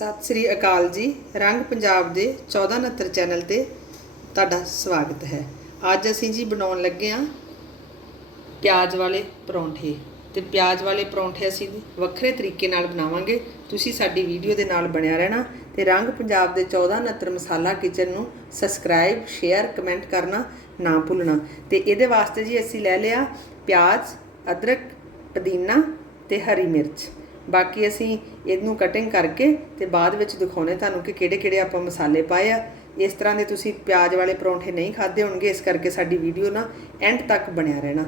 ਸਤਿ ਸ੍ਰੀ ਅਕਾਲ ਜੀ। ਰੰਗ ਪੰਜਾਬ ਦੇ 1469 ਚੈਨਲ ਤੇ ਤੁਹਾਡਾ ਸਵਾਗਤ ਹੈ। ਅੱਜ ਅਸੀਂ ਜੀ ਬਣਾਉਣ ਲੱਗੇ ਹਾਂ ਪਿਆਜ਼ ਵਾਲੇ ਪਰੌਂਠੇ। ਤੇ ਪਿਆਜ਼ ਵਾਲੇ ਪਰੌਂਠੇ ਅਸੀਂ ਵੱਖਰੇ ਤਰੀਕੇ ਨਾਲ ਬਣਾਵਾਂਗੇ। ਤੁਸੀਂ ਸਾਡੀ ਵੀਡੀਓ ਦੇ ਨਾਲ ਬਣਿਆ ਰਹਿਣਾ। ਤੇ ਰੰਗ ਪੰਜਾਬ ਦੇ 1469 ਮਸਾਲਾ ਕਿਚਨ ਨੂੰ ਸਬਸਕ੍ਰਾਈਬ, ਸ਼ੇਅਰ, ਕਮੈਂਟ ਕਰਨਾ ਨਾ ਭੁੱਲਣਾ। ਤੇ ਇਹਦੇ ਵਾਸਤੇ ਜੀ ਅਸੀਂ ਲੈ ਲਿਆ ਪਿਆਜ਼, ਅਦਰਕ, ਪੁਦੀਨਾ ਤੇ ਹਰੀ ਮਿਰਚ। ਬਾਕੀ ਅਸੀਂ ਇਹਨੂੰ ਕਟਿੰਗ ਕਰਕੇ ਤੇ ਬਾਅਦ ਵਿੱਚ ਦਿਖਾਉਣੇ ਤੁਹਾਨੂੰ ਕਿ ਕਿਹੜੇ ਕਿਹੜੇ ਆਪਾਂ ਮਸਾਲੇ ਪਾਏ ਆ। ਇਸ ਤਰ੍ਹਾਂ ਦੇ ਤੁਸੀਂ ਪਿਆਜ਼ ਵਾਲੇ ਪਰੌਂਠੇ ਨਹੀਂ ਖਾਦੇ ਹੋਣਗੇ, ਇਸ ਕਰਕੇ ਸਾਡੀ ਵੀਡੀਓ ਨਾ ਐਂਡ ਤੱਕ ਬਣਿਆ ਰਹਿਣਾ।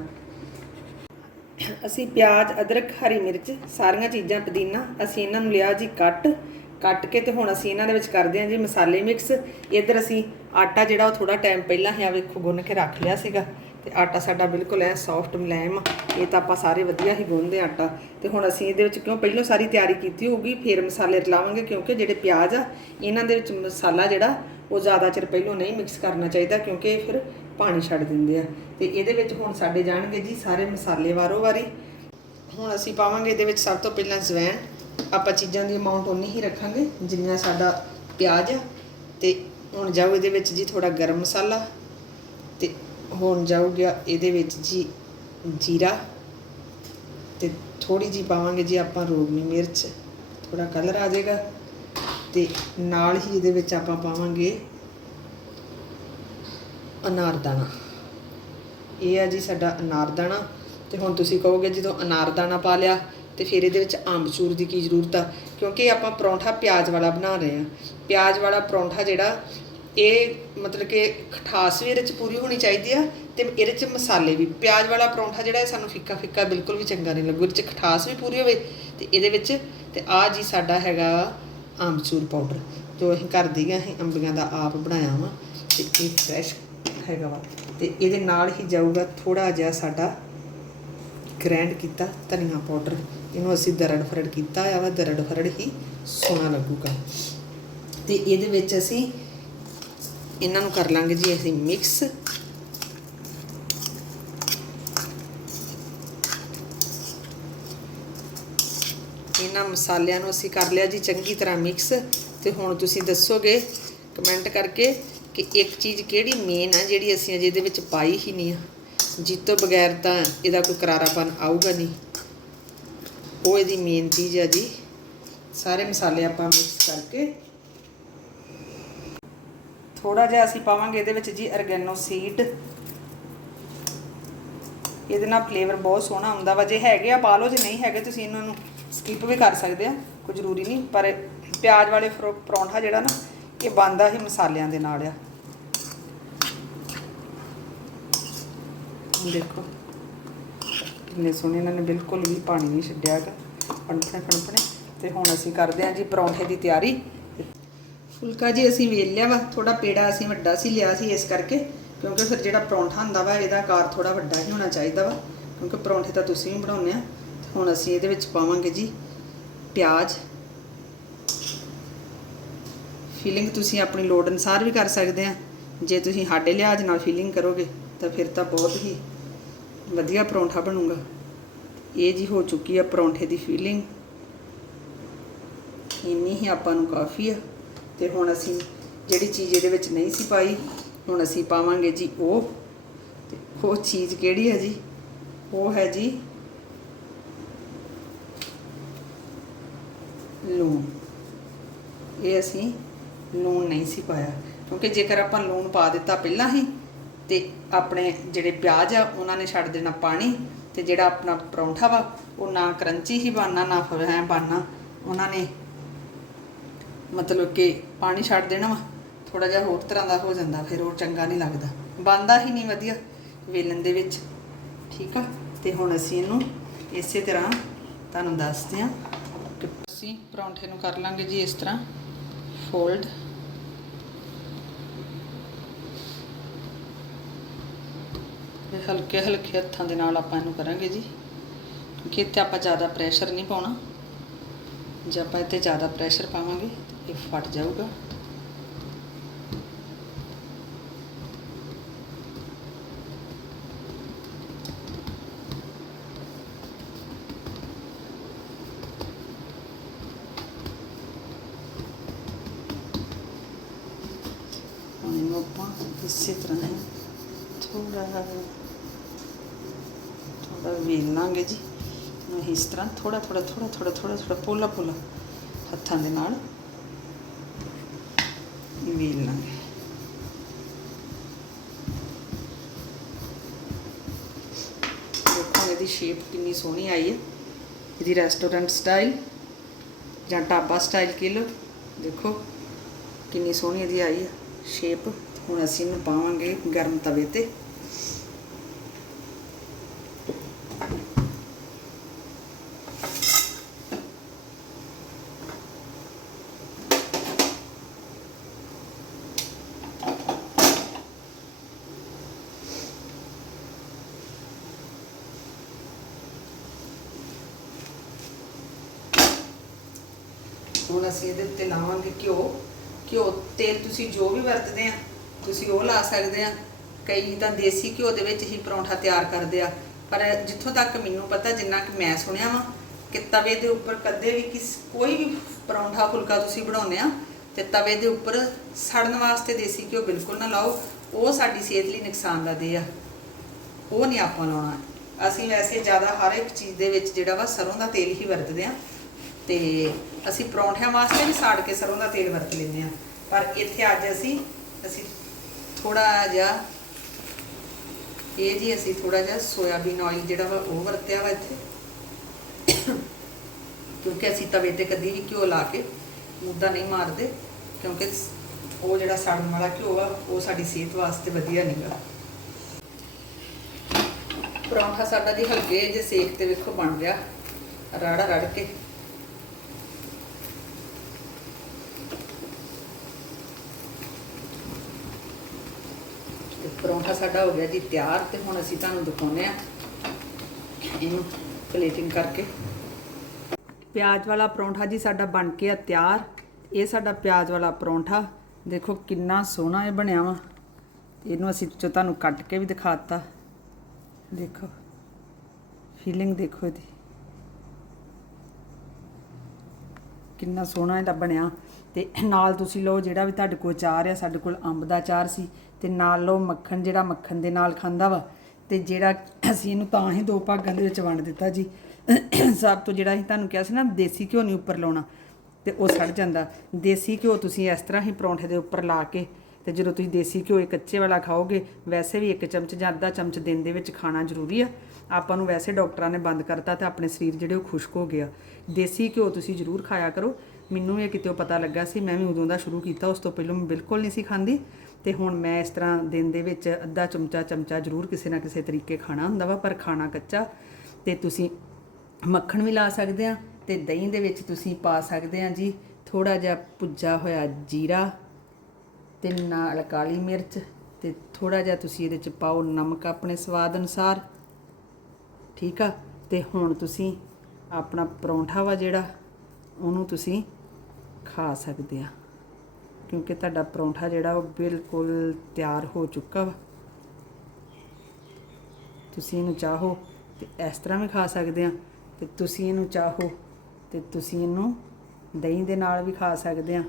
ਅਸੀਂ ਪਿਆਜ਼, ਅਦਰਕ, ਹਰੀ ਮਿਰਚ ਸਾਰੀਆਂ ਚੀਜ਼ਾਂ ਪੁਦੀਨਾ ਅਸੀਂ ਇਹਨਾਂ ਨੂੰ ਲਿਆ ਜੀ ਕੱਟ ਕੱਟ ਕੇ ਤੇ ਹੁਣ ਅਸੀਂ ਇਹਨਾਂ ਦੇ ਵਿੱਚ ਕਰਦੇ ਹਾਂ ਜੀ ਮਸਾਲੇ ਮਿਕਸ ਇੱਧਰ ਅਸੀਂ ਆਟਾ ਜਿਹੜਾ ਉਹ ਥੋੜਾ ਟਾਈਮ ਪਹਿਲਾਂ ਹੀ ਆ ਵੇਖੋ ਗੁੰਨ ਕੇ ਰੱਖ ਲਿਆ ਸੀਗਾ। ਤੇ ਆਟਾ ਸਾਡਾ ਬਿਲਕੁਲ ਐ ਸੌਫਟ ਮੁਲਾਇਮ ਇਹ ਤਾਂ ਆਪਾਂ ਸਾਰੇ ਵਧੀਆ ਹੀ ਗੁੰਨਦੇ ਆਟਾ। ਤੇ ਹੁਣ ਅਸੀਂ ਇਹਦੇ ਵਿੱਚ ਕਿਉਂ ਪਹਿਲਾਂ ਸਾਰੀ ਤਿਆਰੀ ਕੀਤੀ ਹੋਊਗੀ, ਫਿਰ ਮਸਾਲੇ ਰਲਾਵਾਂਗੇ ਕਿਉਂਕਿ ਜਿਹੜੇ ਪਿਆਜ਼ ਆ, ਇਹਨਾਂ ਦੇ ਵਿੱਚ ਮਸਾਲਾ ਜਿਹੜਾ, ਉਹ ਜ਼ਿਆਦਾ ਚਿਰ ਪਹਿਲਾਂ ਨਹੀਂ ਮਿਕਸ ਕਰਨਾ ਚਾਹੀਦਾ ਕਿਉਂਕਿ ਇਹ ਫਿਰ ਪਾਣੀ ਛੱਡ ਦਿੰਦੇ ਆ। ਤੇ ਇਹਦੇ ਵਿੱਚ ਹੁਣ ਸਾਡੇ ਜਾਣਗੇ ਜੀ ਸਾਰੇ ਮਸਾਲੇ ਵਾਰੋ ਵਾਰੀ। ਹੁਣ ਅਸੀਂ ਪਾਵਾਂਗੇ ਇਹਦੇ ਵਿੱਚ ਸਭ ਤੋਂ ਪਹਿਲਾਂ ਜਵੈਣ ਆਪਾਂ ਚੀਜ਼ਾਂ ਦੀ ਅਮਾਉਂਟ ਉਨੀ ਹੀ ਰੱਖਾਂਗੇ ਜਿੰਨਾ ਸਾਡਾ ਪਿਆਜ਼ ਆ। ਤੇ ਹੁਣ ਜਾਓ ਇਹਦੇ ਵਿੱਚ ਜੀ ਥੋੜਾ ਗਰਮ ਮਸਾਲਾ। ਹੋਣ ਜਾਊਗਾ, ਇਹਦੇ ਵਿੱਚ ਜੀ ਜੀਰਾ ਤੇ ਥੋੜੀ ਜੀ ਪਾਵਾਂਗੇ ਜੀ ਆਪਾਂ ਰੋਗਨੀ ਮਿਰਚ ਥੋੜਾ ਕਲਰ ਆ ਜਾਏਗਾ ਤੇ ਨਾਲ ਹੀ ਇਹਦੇ ਵਿੱਚ ਆਪਾਂ ਪਾਵਾਂਗੇ ਅਨਾਰਦਾਨਾ ਇਹ ਆ ਜੀ ਸਾਡਾ ਅਨਾਰਦਾਣਾ ਤੇ ਹੁਣ ਤੁਸੀਂ ਕਹੋਗੇ ਜਦੋਂ ਅਨਾਰਦਾਨਾ ਪਾ ਲਿਆ ਤੇ ਫਿਰ ਇਹਦੇ ਵਿੱਚ ਆਮਚੂਰ ਦੀ ਕੀ ਜ਼ਰੂਰਤ ਆ? ਕਿਉਂਕਿ ਆਪਾਂ ਪਰੌਂਠਾ ਪਿਆਜ਼ ਵਾਲਾ ਬਣਾ ਰਹੇ ਆ ਪਿਆਜ਼ ਵਾਲਾ ਪਰੌਂਠਾ ਜਿਹੜਾ ਇਹ ਮਤਲਬ ਕਿ ਖਟਾਸ ਵੀ ਇਹਦੇ ਚ ਪੂਰੀ ਹੋਣੀ ਚਾਹੀਦੀ ਆ ਤੇ ਇਹਦੇ ਚ ਮਸਾਲੇ ਵੀ। ਪਿਆਜ਼ ਵਾਲਾ ਪਰੌਂਠਾ ਜਿਹੜਾ ਇਹ ਸਾਨੂੰ ਫਿੱਕਾ ਫਿੱਕਾ ਬਿਲਕੁਲ ਵੀ ਚੰਗਾ ਨਹੀਂ ਲੱਗੂ, ਇਹਦੇ ਚ ਖਟਾਸ ਵੀ ਪੂਰੀ ਹੋਵੇ ਤੇ ਇਹਦੇ ਵਿੱਚ ਤੇ ਆ ਜੀ ਸਾਡਾ ਹੈਗਾ ਆਮਚੂਰ ਪਾਊਡਰ ਜੋ ਅਸੀਂ ਘਰ ਦੀਆਂ ਹੀ ਅੰਬੀਆਂ ਦਾ ਆਪ ਬਣਾਇਆ ਵਾ ਤੇ ਇਹ ਫਰੈਸ਼ ਹੈਗਾ ਵਾ। ਤੇ ਇਹਦੇ ਨਾਲ ਹੀ ਜਾਊਗਾ ਥੋੜਾ ਜਿਹਾ ਸਾਡਾ ਗ੍ਰੈਂਡ ਕੀਤਾ ਧਨੀਆ ਪਾਊਡਰ ਇਹਨੂੰ ਅਸੀਂ ਦਰੜ ਫਰੜ ਕੀਤਾ ਆ ਵਾ, ਦਰੜ ਫਰੜ ਹੀ ਸੋਹਣਾ ਲੱਗੂਗਾ। ਤੇ ਇਹਦੇ ਵਿੱਚ ਅਸੀਂ ਇਹਨਾਂ ਨੂੰ ਕਰ ਲਾਂਗੇ ਜੀ ਅਸੀਂ ਮਿਕਸ ਇਹਨਾਂ ਮਸਾਲਿਆਂ ਨੂੰ ਅਸੀਂ ਕਰ ਲਿਆ ਜੀ ਚੰਗੀ ਤਰ੍ਹਾਂ ਮਿਕਸ ਤੇ ਹੁਣ ਤੁਸੀਂ ਦੱਸੋਗੇ ਕਮੈਂਟ ਕਰਕੇ ਕਿ ਇੱਕ ਚੀਜ਼ ਕਿਹੜੀ ਮੇਨ ਆ ਜਿਹੜੀ ਅਸੀਂ ਅਜੇ ਇਹਦੇ ਵਿੱਚ ਪਾਈ ਹੀ ਨਹੀਂ ਆ। ਜਿਸ ਤੋਂ ਬਗੈਰ ਤਾਂ ਇਹਦਾ ਕੋਈ ਕਰਾਰਾਪਨ ਆਊਗਾ ਨਹੀਂ। ਉਹ ਇਹਦੀ ਮੇਨ ਚੀਜ਼ ਆ ਜੀ। ਸਾਰੇ ਮਸਾਲੇ ਆਪਾਂ ਮਿਕਸ ਕਰਕੇ ਥੋੜਾ ਜਿਹਾ ਅਸੀਂ ਪਾਵਾਂਗੇ ਇਹਦੇ ਵਿੱਚ ਜੀ ਅਰਗੈਨੋ ਸੀਡ। ਇਹਦੇ ਨਾਲ ਫਲੇਵਰ ਬਹੁਤ ਸੋਹਣਾ ਆਉਂਦਾ ਵਾ। ਜੇ ਹੈਗੇ ਆ, ਪਾ ਲਓ, ਜੇ ਨਹੀਂ ਹੈਗੇ, ਤੁਸੀਂ ਇਹਨਾਂ ਨੂੰ ਸਕਿਪ ਵੀ ਕਰ ਸਕਦੇ ਆ। ਕੋਈ ਜ਼ਰੂਰੀ ਨਹੀਂ, ਪਰ ਪਿਆਜ਼ ਵਾਲੇ ਫਰੋ- ਪਰੌਂਠਾ ਜਿਹੜਾ ਨਾ, ਇਹ ਬਣਦਾ ਹੀ ਮਸਾਲਿਆਂ ਦੇ ਨਾਲ ਆ। ਦੇਖੋ, ਕਿੰਨੇ ਸੋਹਣੇ ਇਹਨਾਂ ਨੇ ਬਿਲਕੁਲ ਵੀ ਪਾਣੀ ਨਹੀਂ ਛੱਡਿਆ ਹੈਗਾ। ਫਣਫਣੇ ਫਣਫਣੇ ਤੇ ਹੁਣ ਅਸੀਂ ਕਰਦੇ ਹਾਂ ਜੀ ਪਰੌਂਠੇ ਦੀ ਤਿਆਰੀ। ਫੁਲਕਾ ਜੀ ਅਸੀਂ ਵੇਲ ਲਿਆ ਵਾ ਥੋੜਾ ਪੇੜਾ ਅਸੀਂ ਵੱਡਾ ਸੀ ਲਿਆ ਸੀ ਇਸ ਕਰਕੇ, ਕਿਉਂਕਿ ਫਿਰ ਜਿਹੜਾ ਪਰੌਂਠਾ ਹੁੰਦਾ ਵਾ, ਇਹਦਾ ਆਕਾਰ ਥੋੜਾ ਵੱਡਾ ਹੀ ਹੋਣਾ ਚਾਹੀਦਾ ਵਾ, ਕਿਉਂਕਿ ਪਰੌਂਠੇ ਤਾਂ ਤੁਸੀਂ ਵੀ ਬਣਾਉਂਦੇ ਆ। ਹੁਣ ਅਸੀਂ ਇਹਦੇ ਵਿੱਚ ਪਾਵਾਂਗੇ ਜੀ ਪਿਆਜ਼। ਫੀਲਿੰਗ ਤੁਸੀਂ ਆਪਣੀ ਲੋੜ ਅਨੁਸਾਰ ਵੀ ਕਰ ਸਕਦੇ ਆ। ਜੇ ਤੁਸੀਂ ਸਾਡੇ ਲਿਹਾਜ਼ ਨਾਲ ਫੀਲਿੰਗ ਕਰੋਗੇ, ਤਾਂ ਫਿਰ ਤਾਂ ਬਹੁਤ ਹੀ ਵਧੀਆ ਪਰੌਂਠਾ ਬਣੂਗਾ। ਇਹ ਜੀ ਹੋ ਚੁੱਕੀ ਆ ਪਰੌਂਠੇ ਦੀ ਫੀਲਿੰਗ ਇੰਨੀ ਹੀ ਆਪਾਂ ਨੂੰ ਕਾਫੀ ਆ। ਤੇ ਹੁਣ ਅਸੀਂ ਜਿਹੜੀ ਚੀਜ਼ ਇਹਦੇ ਵਿੱਚ ਨਹੀਂ ਸੀ ਪਾਈ, ਹੁਣ ਅਸੀਂ ਪਾਵਾਂਗੇ ਜੀ ਉਹ। ਤੇ ਉਹ ਚੀਜ਼ ਕਿਹੜੀ ਹੈ ਜੀ? ਉਹ ਹੈ ਜੀ ਲੂਣ। ਇਹ ਅਸੀਂ ਲੂਣ ਨਹੀਂ ਸੀ ਪਾਇਆ, ਕਿਉਂਕਿ ਜੇਕਰ ਆਪਾਂ ਲੂਣ ਪਾ ਦਿੱਤਾ ਪਹਿਲਾਂ ਹੀ, ਤੇ ਆਪਣੇ ਜਿਹੜੇ ਪਿਆਜ਼ ਆ, ਉਹਨਾਂ ਨੇ ਛੱਡ ਦੇਣਾ ਪਾਣੀ, ਤੇ ਜਿਹੜਾ ਆਪਣਾ ਪਰੌਂਠਾ ਵਾ, ਉਹ ਨਾ ਕਰੰਚੀ ਹੀ ਬਣਨਾ, ਨਾ ਫਵੇਂ ਬਣਨਾ, ਉਹਨਾਂ ਨੇ ਮਤਲਬ ਕਿ ਪਾਣੀ ਛੱਡ ਦੇਣਾ ਵਾ ਥੋੜਾ ਜਿਹਾ ਹੋਰ ਤਰ੍ਹਾਂ ਦਾ ਹੋ ਜਾਂਦਾ, ਫਿਰ ਉਹ ਚੰਗਾ ਨਹੀਂ ਲੱਗਦਾ। ਬਣਦਾ ਹੀ ਨਹੀਂ ਵਧੀਆ ਵੇਲਣ ਦੇ ਵਿੱਚ। ਠੀਕ ਆ? ਤੇ ਹੁਣ ਅਸੀਂ ਇਹਨੂੰ ਇਸੇ ਤਰ੍ਹਾਂ ਤੁਹਾਨੂੰ ਦੱਸਦੇ ਹਾਂ ਕਿ ਅਸੀਂ ਪਰੌਂਠੇ ਨੂੰ ਕਰ ਲਾਂਗੇ ਜੀ ਇਸ ਤਰ੍ਹਾਂ। ਫੋਲਡ ਹਲਕੇ ਹਲਕੇ ਹੱਥਾਂ ਦੇ ਨਾਲ ਆਪਾਂ ਇਹਨੂੰ ਕਰਾਂਗੇ ਜੀ। ਕਿਉਂਕਿ ਇੱਥੇ ਆਪਾਂ ਜ਼ਿਆਦਾ ਪ੍ਰੈਸ਼ਰ ਨਹੀਂ ਪਾਉਣਾ। ਜੇ ਆਪਾਂ ਇੱਥੇ ਜ਼ਿਆਦਾ ਪ੍ਰੈਸ਼ਰ ਪਾਵਾਂਗੇ ਇਹ ਫਟ ਜਾਊਗਾ। ਆਪਾਂ ਇਸੇ ਤਰ੍ਹਾਂ ਥੋੜਾ ਥੋੜਾ ਵੇਲਣਾਂਗੇ ਜੀ। ਇਸ ਤਰ੍ਹਾਂ ਥੋੜਾ ਥੋੜਾ ਥੋੜਾ ਥੋੜਾ ਥੋੜਾ ਥੋੜਾ ਪੋਲਾ ਪੋਲਾ ਹੱਥਾਂ ਦੇ ਨਾਲ। ਵੇਲ ਲਾਂਗੇ ਦੇਖੋ ਇਹਦੀ ਸ਼ੇਪ ਕਿੰਨੀ ਸੋਹਣੀ ਆਈ ਹੈ। ਇਹਦੀ ਰੈਸਟੋਰੈਂਟ ਸਟਾਈਲ ਜਾਂ ਢਾਬਾ ਸਟਾਈਲ ਕਹਿ ਲਓ। ਦੇਖੋ ਕਿੰਨੀ ਸੋਹਣੀ ਇਹਦੀ ਆਈ ਹੈ। ਸ਼ੇਪ ਹੁਣ ਅਸੀਂ ਇਹਨੂੰ ਪਾਵਾਂਗੇ ਗਰਮ ਤਵੇ ਤੇ। ਹੁਣ ਅਸੀਂ ਇਹਦੇ ਉੱਤੇ ਲਾਵਾਂਗੇ ਘਿਓ। ਘਿਓ ਤੇਲ ਤੁਸੀਂ ਜੋ ਵੀ ਵਰਤਦੇ ਆ, ਤੁਸੀਂ ਉਹ ਲਾ ਸਕਦੇ ਆ। ਕਈ ਤਾਂ ਦੇਸੀ ਘਿਓ ਦੇ ਵਿੱਚ ਹੀ ਪਰੌਂਠਾ ਤਿਆਰ ਕਰਦੇ ਆ। ਪਰ ਜਿੱਥੋਂ ਤੱਕ ਮੈਨੂੰ ਪਤਾ, ਜਿੰਨਾ ਕਿ ਮੈਂ ਸੁਣਿਆ ਵਾ, ਕਿ ਤਵੇ ਦੇ ਉੱਪਰ ਕਦੇ ਵੀ ਕਿਸ, ਕੋਈ ਵੀ ਪਰੌਂਠਾ, ਫੁਲਕਾ ਤੁਸੀਂ ਬਣਾਉਂਦੇ ਆ, ਤੇ ਤਵੇ ਦੇ ਉੱਪਰ ਸੜਨ ਵਾਸਤੇ ਦੇਸੀ ਘਿਓ ਬਿਲਕੁਲ ਨਾ ਲਾਓ। ਉਹ ਸਾਡੀ ਸਿਹਤ ਲਈ ਨੁਕਸਾਨਦਾਇਕ ਆ। ਉਹ ਨਹੀਂ ਆਪਾਂ ਲਾਉਣਾ। ਅਸੀਂ ਵੈਸੇ ਜ਼ਿਆਦਾ ਹਰ ਇੱਕ ਚੀਜ਼ ਦੇ ਵਿੱਚ ਜਿਹੜਾ ਵਾ ਸਰੋਂ ਦਾ ਤੇਲ ਹੀ ਵਰਤਦੇ ਆ। ਤੇ ਅਸੀਂ ਪਰੌਂਠਿਆਂ ਵਾਸਤੇ ਵੀ ਸਾੜ ਕੇ ਸਰੋਂ ਦਾ ਤੇਲ ਵਰਤ ਲੈਂਦੇ ਆ ਪਰ ਇੱਥੇ ਅੱਜ ਅਸੀਂ ਅਸੀਂ ਥੋੜਾ ਜਿਹਾ, ਇਹ ਜੀ ਅਸੀਂ ਥੋੜਾ ਜਿਹਾ ਸੋਇਆਬੀਨ ਆਇਲ ਜਿਹੜਾ ਵਾ ਉਹ ਵਰਤਿਆ ਵਾ ਇੱਥੇ। ਕਿਉਂਕਿ ਅਸੀਂ ਤਵੇ ਤੇ ਕਦੀ ਵੀ ਘਿਓ ਲਾ ਕੇ ਮੁੱਦਾ ਨਹੀਂ ਮਾਰਦੇ, ਕਿਉਂਕਿ ਉਹ ਜਿਹੜਾ ਸੜਨ ਵਾਲਾ ਘਿਓ ਆ ਉਹ ਸਾਡੀ ਸਿਹਤ ਵਾਸਤੇ ਵਧੀਆ ਨਹੀਂਗਾ ਪਰੌਂਠਾ ਸਾਡਾ ਦੀ ਹਲਕੇ ਜੇ ਸੇਕ ਤੇ ਵੇਖੋ ਬਣ ਗਿਆ ਰਾੜਾ ਰੜ ਕੇ। ਤੇ ਸਾਡਾ ਹੋ ਗਿਆ ਜੀ ਤਿਆਰ ਤੇ ਹੁਣ ਅਸੀਂ ਤੁਹਾਨੂੰ ਦਿਖਾਉਂਦੇ ਆ ਇਹਨੂੰ ਪਲੇਟਿੰਗ ਕਰਕੇ। ਪਿਆਜ਼ ਵਾਲਾ ਪਰੌਂਠਾ ਜੀ ਸਾਡਾ ਬਣ ਕੇ ਆ ਤਿਆਰ। ਇਹ ਸਾਡਾ ਪਿਆਜ਼ ਵਾਲਾ ਪਰੌਂਠਾ। ਦੇਖੋ ਕਿੰਨਾ ਸੋਹਣਾ ਇਹ ਬਣਿਆ ਵਾ। ਇਹਨੂੰ ਅਸੀਂ ਜੋ ਤੁਹਾਨੂੰ ਕੱਟ ਕੇ ਵੀ ਦਿਖਾਤਾ। ਦੇਖੋ ਫੀਲਿੰਗ ਦੇਖੋ ਇਹਦੀ। ਕਿੰਨਾ ਸੋਹਣਾ ਇਹਦਾ ਬਣਿਆ। ਤੇ ਨਾਲ ਤੁਸੀਂ ਲਓ ਜਿਹੜਾ ਵੀ ਤੁਹਾਡੇ ਕੋਲ ਚਾਰ ਆ, ਸਾਡੇ ਕੋਲ ਅੰਬ ਦਾ ਚਾਰ ਸੀ। ਤੇ ਨਾਲ ਲਓ ਮੱਖਣ ਜਿਹੜਾ ਮੱਖਣ ਦੇ ਨਾਲ ਖਾਂਦਾ ਵਾ, ਤੇ ਜਿਹੜਾ ਅਸੀਂ ਇਹਨੂੰ ਤਾਂ ਹੀ ਦੋ ਭਾਗਾਂ ਦੇ ਵਿੱਚ ਵੰਡ ਦਿੱਤਾ ਜੀ। ਸਭ ਤੋਂ ਜਿਹੜਾ ਅਸੀਂ ਤੁਹਾਨੂੰ ਕਿਹਾ ਸੀ ਨਾ, ਦੇਸੀ ਘਿਓ ਨਹੀਂ ਉੱਪਰ ਲਾਉਣਾ, ਤੇ ਉਹ ਸੜ ਜਾਂਦਾ। ਦੇਸੀ ਘਿਓ ਤੁਸੀਂ ਇਸ ਤਰ੍ਹਾਂ ਹੀ ਪਰੌਂਠੇ ਦੇ ਉੱਪਰ ਲਾ ਕੇ, ਤੇ ਜਦੋਂ ਤੁਸੀਂ ਦੇਸੀ ਘਿਓ ਇਹ ਕੱਚੇ ਵਾਲਾ ਖਾਓਗੇ, ਵੈਸੇ ਵੀ ਇੱਕ ਚਮਚ ਜਾਂ ਅੱਧਾ ਚਮਚ ਦਿਨ ਦੇ ਵਿੱਚ ਖਾਣਾ ਜ਼ਰੂਰੀ ਆ। ਆਪਾਂ ਨੂੰ ਵੈਸੇ ਡਾਕਟਰਾਂ ਨੇ ਬੰਦ ਕਰਤਾ ਤੇ ਆਪਣੇ ਸਰੀਰ ਜਿਹੜੇ ਉਹ ਖੁਸ਼ਕ ਹੋ ਗਿਆ ਦੇਸੀ ਘਿਓ ਤੁਸੀਂ ਜ਼ਰੂਰ ਖਾਇਆ ਕਰੋ। ਮੈਨੂੰ ਇਹ ਕਿਤੇ ਪਤਾ ਲੱਗਾ ਸੀ, ਮੈਂ ਵੀ ਉਦੋਂ ਦਾ ਸ਼ੁਰੂ ਕੀਤਾ, ਉਸ ਤੋਂ ਪਹਿਲਾਂ ਮੈਂ ਬਿਲਕੁਲ ਨਹੀਂ ਸੀ ਖਾਂਦੀ। ਤੇ ਹੁਣ ਮੈਂ ਇਸ ਤਰ੍ਹਾਂ ਦਿਨ ਦੇ ਵਿੱਚ ਅੱਧਾ ਚਮਚਾ ਚਮਚਾ ਜ਼ਰੂਰ ਕਿਸੇ ਨਾ ਕਿਸੇ ਤਰੀਕੇ ਖਾਣਾ ਹੁੰਦਾ ਵਾ, ਪਰ ਖਾਣਾ ਕੱਚਾ ਤੇ ਤੁਸੀਂ ਮੱਖਣ ਵੀ ਲਾ ਸਕਦੇ ਆ ਤੇ ਦਹੀਂ ਦੇ ਵਿੱਚ ਤੁਸੀਂ ਪਾ ਸਕਦੇ ਆ ਜੀ। ਥੋੜਾ ਜਿਹਾ ਭੁੱਜਾ ਹੋਇਆ ਜੀਰਾ ਤੇ ਨਾਲ ਕਾਲੀ ਮਿਰਚ ਤੇ ਥੋੜਾ ਜਿਹਾ ਤੁਸੀਂ ਇਹਦੇ ਚ ਪਾਓ ਨਮਕ ਆਪਣੇ ਸਵਾਦ ਅਨੁਸਾਰ। ਠੀਕ ਆ? ਤੇ ਹੁਣ ਤੁਸੀਂ ਆਪਣਾ ਪਰੌਂਠਾ ਵਾ ਜਿਹੜਾ, ਉਹਨੂੰ ਤੁਸੀਂ ਖਾ ਸਕਦੇ ਆ। ਕਿਉਂਕਿ ਤੁਹਾਡਾ ਪਰੌਂਠਾ ਜਿਹੜਾ ਉਹ ਬਿਲਕੁਲ ਤਿਆਰ ਹੋ ਚੁੱਕਾ ਵਾ। ਤੁਸੀਂ ਇਹਨੂੰ ਚਾਹੋ ਤੇ ਇਸ ਤਰ੍ਹਾਂ ਵੀ ਖਾ ਸਕਦੇ ਆ ਤੇ ਤੁਸੀਂ ਇਹਨੂੰ ਚਾਹੋ ਤੇ ਤੁਸੀਂ ਇਹਨੂੰ ਦਹੀਂ ਦੇ ਨਾਲ ਵੀ ਖਾ ਸਕਦੇ ਆ।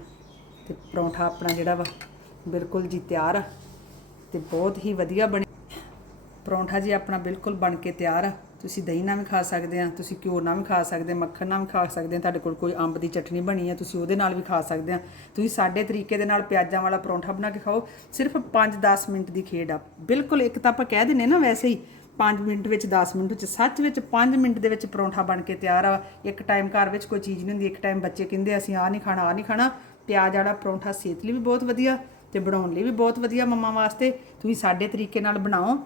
ਤੇ ਪਰੌਂਠਾ ਆਪਣਾ ਜਿਹੜਾ ਵਾ, ਬਿਲਕੁਲ ਜੀ ਤਿਆਰ ਆ ਤੇ ਬਹੁਤ ਹੀ ਵਧੀਆ ਬਣੇ ਪਰੌਂਠਾ ਜੀ ਆਪਣਾ ਬਿਲਕੁਲ ਬਣ ਕੇ ਤਿਆਰ ਆ। ਤੁਸੀਂ ਦਹੀਂ ਨਾਲ ਵੀ ਖਾ ਸਕਦੇ ਆ, ਤੁਸੀਂ ਘਿਓ ਨਾਲ ਵੀ ਖਾ ਸਕਦੇ ਆ, ਮੱਖਣ ਨਾਲ ਵੀ ਖਾ ਸਕਦੇ ਆ, ਤੁਹਾਡੇ ਕੋਲ ਕੋਈ ਅੰਬ ਦੀ ਚਟਨੀ ਬਣੀ ਆ, ਤੁਸੀਂ ਉਹਦੇ ਨਾਲ ਵੀ ਖਾ ਸਕਦੇ ਆ। ਤੁਸੀਂ ਸਾਡੇ ਤਰੀਕੇ ਦੇ ਨਾਲ ਪਿਆਜ਼ਾਂ ਵਾਲਾ ਪਰੌਂਠਾ ਬਣਾ ਕੇ ਖਾਓ, ਸਿਰਫ 5-10 ਮਿੰਟ ਦੀ ਖੇਡ ਆ। ਬਿਲਕੁਲ ਇੱਕ ਤਾਂ ਆਪਾਂ ਕਹਿ ਦਿੰਨੇ ਨਾ ਵੈਸੇ ਹੀ 5 ਮਿੰਟ ਵਿੱਚ 10 ਮਿੰਟ ਵਿੱਚ, ਸੱਚ ਵਿੱਚ 5 ਮਿੰਟ ਦੇ ਵਿੱਚ ਪਰੌਂਠਾ ਬਣ ਕੇ ਤਿਆਰ ਆ। ਇੱਕ ਟਾਈਮ ਘਰ ਵਿੱਚ ਕੋਈ ਚੀਜ਼ ਨਹੀਂ ਹੁੰਦੀ, ਇੱਕ ਟਾਈਮ ਬੱਚੇ ਕਹਿੰਦੇ ਅਸੀਂ ਆਹ ਨਹੀਂ ਖਾਣਾ, ਆਹ ਨਹੀਂ ਖਾਣਾ। ਪਿਆਜ਼ ਵਾਲਾ ਪਰੌਂਠਾ ਸਿਹਤ ਲਈ ਵੀ ਬਹੁਤ ਵਧੀਆ ਤੇ ਬਣਾਉਣ ਲਈ ਵੀ ਬਹੁਤ ਵਧੀਆ ਮੰਮਾ ਵਾਸਤੇ। ਤੁਸੀਂ ਸਾਡੇ ਤਰੀਕੇ ਨਾਲ ਬਣਾਓ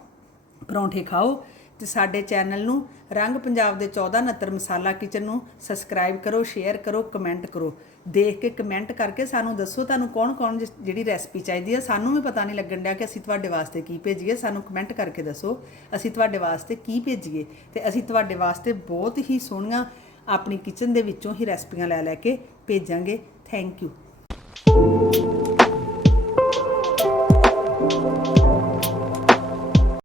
ਪਰੌਂਠੇ ਖਾਓ ਤੇ ਸਾਡੇ ਚੈਨਲ ਨੂੰ ਰੰਗ ਪੰਜਾਬ ਦੇ 1469 ਮਸਾਲਾ ਕਿਚਨ ਨੂੰ ਸਬਸਕ੍ਰਾਈਬ ਕਰੋ, ਸ਼ੇਅਰ ਕਰੋ, ਕਮੈਂਟ ਕਰੋ। ਦੇਖ ਕੇ ਕਮੈਂਟ ਕਰਕੇ ਸਾਨੂੰ ਦੱਸੋ ਤੁਹਾਨੂੰ ਕੌਣ-ਕੌਣ ਜਿਸ- ਜਿਹੜੀ ਰੈਸਪੀ ਚਾਹੀਦੀ ਹੈ ਸਾਨੂੰ ਵੀ ਪਤਾ ਨਹੀਂ ਲੱਗਣ ਡਿਆ ਕਿ ਅਸੀਂ ਤੁਹਾਡੇ ਵਾਸਤੇ ਕੀ ਭੇਜੀਏ। ਸਾਨੂੰ ਕਮੈਂਟ ਕਰਕੇ ਦੱਸੋ, ਅਸੀਂ ਤੁਹਾਡੇ ਵਾਸਤੇ ਕੀ ਭੇਜੀਏ। ਤੇ ਅਸੀਂ ਤੁਹਾਡੇ ਵਾਸਤੇ ਬਹੁਤ ਹੀ ਸੋਹਣੀਆਂ ਆਪਣੀ ਕਿਚਨ ਦੇ ਵਿੱਚੋਂ ਹੀ ਰੈਸਪੀਆਂ ਲੈ ਲੈ ਕੇ ਭੇਜਾਂਗੇ। Thank you